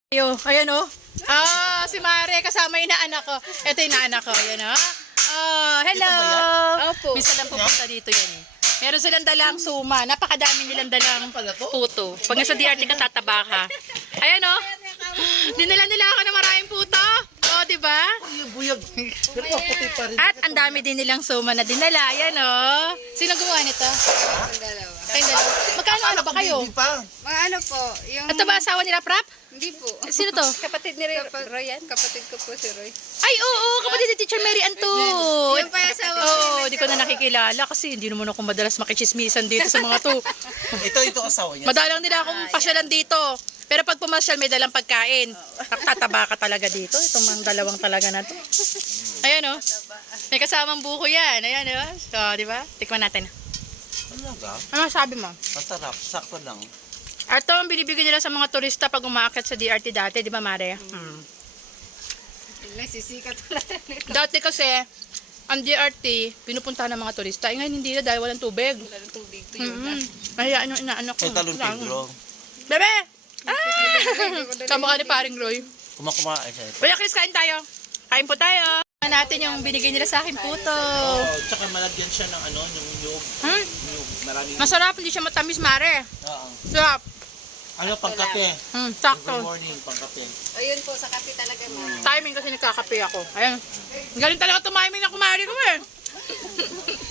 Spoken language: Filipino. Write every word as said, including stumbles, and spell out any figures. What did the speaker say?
Ayo, ayan oh. Ah, si Mare kasama yung inaanak ko. Ito yung inaanak ko, ayan oh. Oh, hello. Opo. Minsan lang pupunta dito yan eh. Meron silang dalang suma. Napakadami nilang dalang puto. Pag nasa D R T ka, tataba ka. Ayan oh. Dinala nila ako ng maraming puto. Oh, di ba? Buyag. Pero maputi pa rin. At ang dami din nilang suma na dinala. Ayan oh. Sino gumawa nito? Ang dalawa. Kayong dalawa. Magkano ano ba kayo? Hindi pa. Mga ano po, yung... Ito ba asawa nila, Prap? Hindi po. Sino to? Kapatid ni Roy. Roy yan? Kapatid ko po si Roy. Ay, oo, kapatid ni Teacher Mary Anto. Yung pa asawa ko. Oo, di ko na nakikilala kasi hindi naman ako madalas makichismisan dito sa mga to. Ito, ito asawa niya. Madalang nila akong pasyalan dito. Pero pag pumasyal, may dalang pagkain. Tataba ka talaga dito. Itong mga dalawang talaga na to. Ayan o. Oh. May kasamang buko yan. Ayan o. Oh. So, di ba? Tikman natin. Talaga? Ano sabi mo? Masarap. Sakto lang. Ito ang binibigyan nila sa mga turista pag umaakyat sa D R T dati. Di ba, Mare? Hmm. Nasisikat wala nito. Dati kasi, ang D R T, pinupuntahan ng mga turista. Eh, ngayon hindi na dahil walang tubig. Wala ng tubig. Tuyo na. Mm-hmm. Hayaan yung inaano ko. May talong tigro. Bebe! Ah! Kamukha ni paring Roy. Kumakumain siya ito. Kuya Chris, kain tayo. Kain po tayo. Tingnan natin yung binigay nila sa akin puto. Oh, tsaka malagyan siya ng ano, yung nyug. Hmm? Nyug. Maraming... Masarap, hindi siya matamis, Mare. Oo. Sarap. Ano, pangkape? Hmm, Good sakto. morning, pangkape. Ayun po, sa kape talaga mo. Timing kasi nagkakape ako. Ayan. Galing talaga tumiming ako, Mare ko eh.